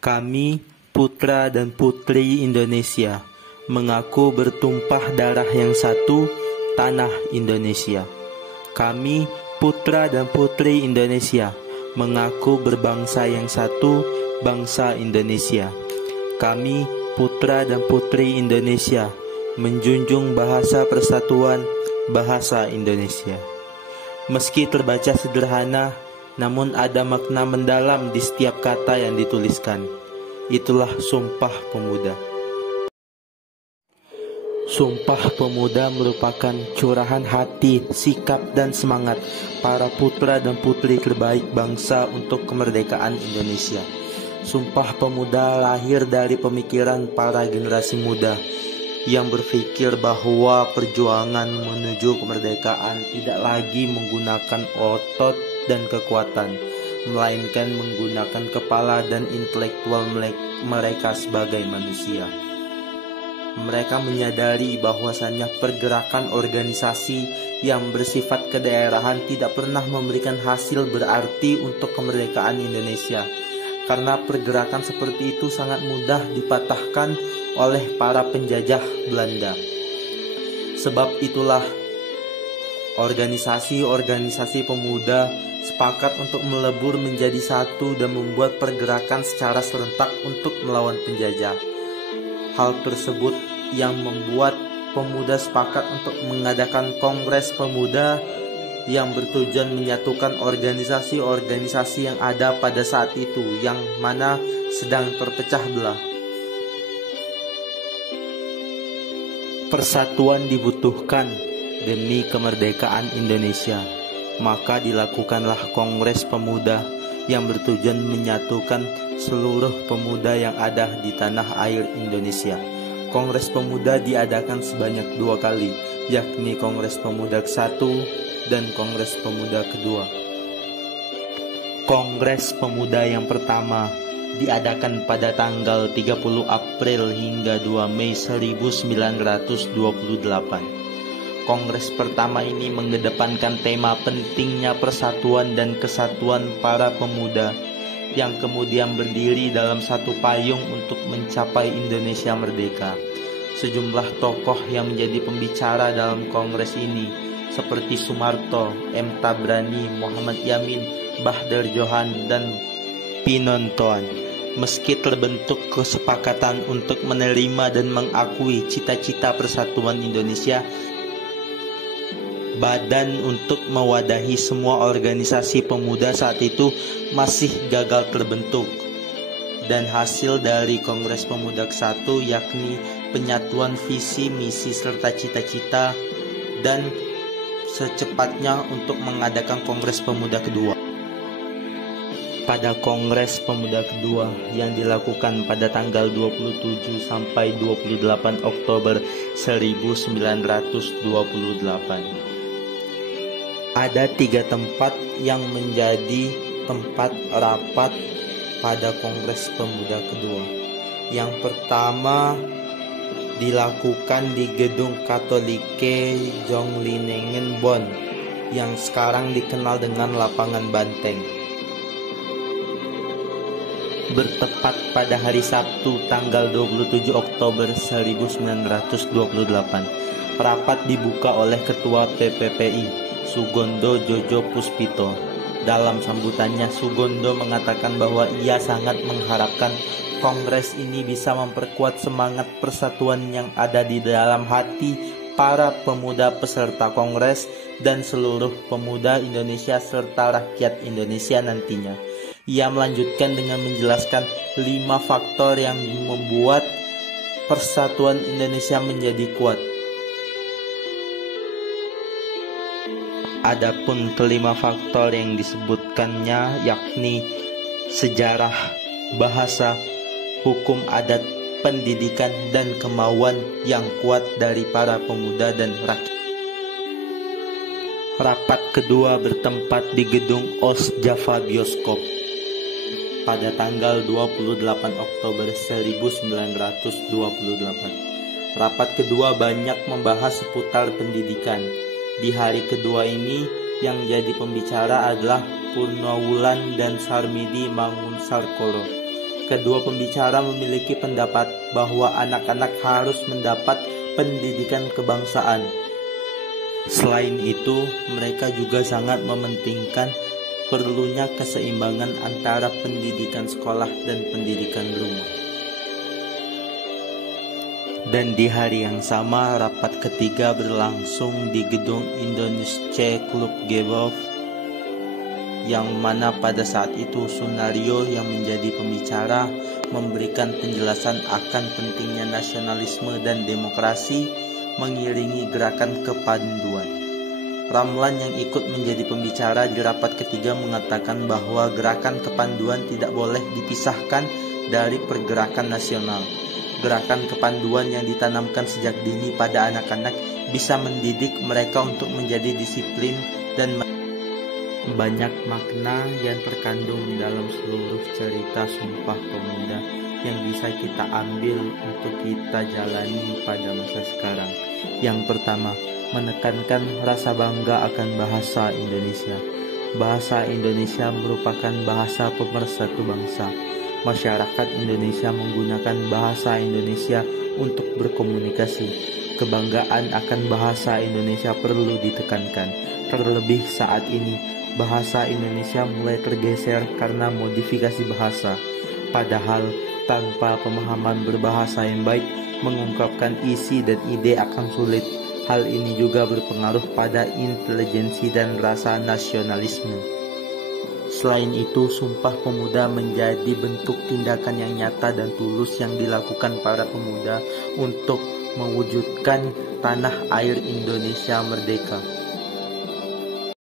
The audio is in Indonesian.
Kami, putra dan putri Indonesia, mengaku bertumpah darah yang satu, tanah Indonesia. Kami, putra dan putri Indonesia, mengaku berbangsa yang satu, bangsa Indonesia. Kami, putra dan putri Indonesia, menjunjung bahasa persatuan, bahasa Indonesia. Meski terbaca sederhana, namun ada makna mendalam di setiap kata yang dituliskan. Itulah Sumpah Pemuda. Sumpah Pemuda merupakan curahan hati, sikap, dan semangat para putra dan putri terbaik bangsa untuk kemerdekaan Indonesia. Sumpah Pemuda lahir dari pemikiran para generasi muda yang berpikir bahwa perjuangan menuju kemerdekaan tidak lagi menggunakan otot dan kekuatan, melainkan menggunakan kepala dan intelektual mereka sebagai manusia. Mereka menyadari bahwasannya pergerakan organisasi yang bersifat kedaerahan tidak pernah memberikan hasil berarti untuk kemerdekaan Indonesia, karena pergerakan seperti itu sangat mudah dipatahkan oleh para penjajah Belanda. Sebab itulah organisasi-organisasi pemuda sepakat untuk melebur menjadi satu dan membuat pergerakan secara serentak untuk melawan penjajah. Hal tersebut yang membuat pemuda sepakat untuk mengadakan Kongres Pemuda yang bertujuan menyatukan organisasi-organisasi yang ada pada saat itu, yang mana sedang terpecah belah. Persatuan dibutuhkan demi kemerdekaan Indonesia, maka dilakukanlah Kongres Pemuda yang bertujuan menyatukan seluruh pemuda yang ada di tanah air Indonesia. Kongres Pemuda diadakan sebanyak 2 kali, yakni Kongres Pemuda ke-1 dan Kongres Pemuda kedua. Kongres Pemuda yang pertama diadakan pada tanggal 30 April hingga 2 Mei 1928. Kongres pertama ini mengedepankan tema pentingnya persatuan dan kesatuan para pemuda yang kemudian berdiri dalam satu payung untuk mencapai Indonesia merdeka. Sejumlah tokoh yang menjadi pembicara dalam kongres ini seperti Sumarto, M. Tabrani, Muhammad Yamin, Bahdar Johan, dan Pinontoan. Meski terbentuk kesepakatan untuk menerima dan mengakui cita-cita persatuan Indonesia, badan untuk mewadahi semua organisasi pemuda saat itu masih gagal terbentuk. Dan hasil dari Kongres Pemuda ke-1 yakni penyatuan visi, misi, serta cita-cita, dan secepatnya untuk mengadakan Kongres Pemuda kedua. Pada Kongres Pemuda kedua yang dilakukan pada tanggal 27 sampai 28 Oktober 1928. Ada 3 tempat yang menjadi tempat rapat pada Kongres Pemuda kedua. Yang pertama dilakukan di Gedung Katolike Jonglinengen Bonn yang sekarang dikenal dengan Lapangan Banteng. Bertepat pada hari Sabtu tanggal 27 Oktober 1928, rapat dibuka oleh Ketua PPPI Sugondo Jojo Puspito. Dalam sambutannya, Sugondo mengatakan bahwa ia sangat mengharapkan kongres ini bisa memperkuat semangat persatuan yang ada di dalam hati para pemuda peserta kongres dan seluruh pemuda Indonesia serta rakyat Indonesia nantinya. Ia melanjutkan dengan menjelaskan 5 faktor yang membuat persatuan Indonesia menjadi kuat. Adapun kelima faktor yang disebutkannya yakni sejarah, bahasa, hukum adat, pendidikan, dan kemauan yang kuat dari para pemuda dan rakyat. Rapat kedua bertempat di Gedung Os Java Bioskop pada tanggal 28 Oktober 1928. Rapat kedua banyak membahas seputar pendidikan. Di hari kedua ini yang jadi pembicara adalah Purnawulan dan Sarmidi Mangunsarkoro. Kedua pembicara memiliki pendapat bahwa anak-anak harus mendapat pendidikan kebangsaan. Selain itu, mereka juga sangat mementingkan perlunya keseimbangan antara pendidikan sekolah dan pendidikan rumah. Dan di hari yang sama, rapat ketiga berlangsung di gedung Indonesce Klub Gebov, yang mana pada saat itu Sunario yang menjadi pembicara memberikan penjelasan akan pentingnya nasionalisme dan demokrasi mengiringi gerakan kepanduan. Ramlan yang ikut menjadi pembicara di rapat ketiga mengatakan bahwa gerakan kepanduan tidak boleh dipisahkan dari pergerakan nasional. Gerakan kepanduan yang ditanamkan sejak dini pada anak-anak bisa mendidik mereka untuk menjadi disiplin dan banyak makna yang terkandung dalam seluruh cerita Sumpah Pemuda yang bisa kita ambil untuk kita jalani pada masa sekarang. Yang pertama, menekankan rasa bangga akan bahasa Indonesia. Bahasa Indonesia merupakan bahasa pemersatu bangsa. Masyarakat Indonesia menggunakan bahasa Indonesia untuk berkomunikasi. Kebanggaan akan bahasa Indonesia perlu ditekankan. Terlebih saat ini, bahasa Indonesia mulai tergeser karena modifikasi bahasa. Padahal, tanpa pemahaman berbahasa yang baik, mengungkapkan isi dan ide akan sulit. Hal ini juga berpengaruh pada intelijensi dan rasa nasionalisme. Selain itu, Sumpah Pemuda menjadi bentuk tindakan yang nyata dan tulus yang dilakukan para pemuda untuk mewujudkan tanah air Indonesia merdeka.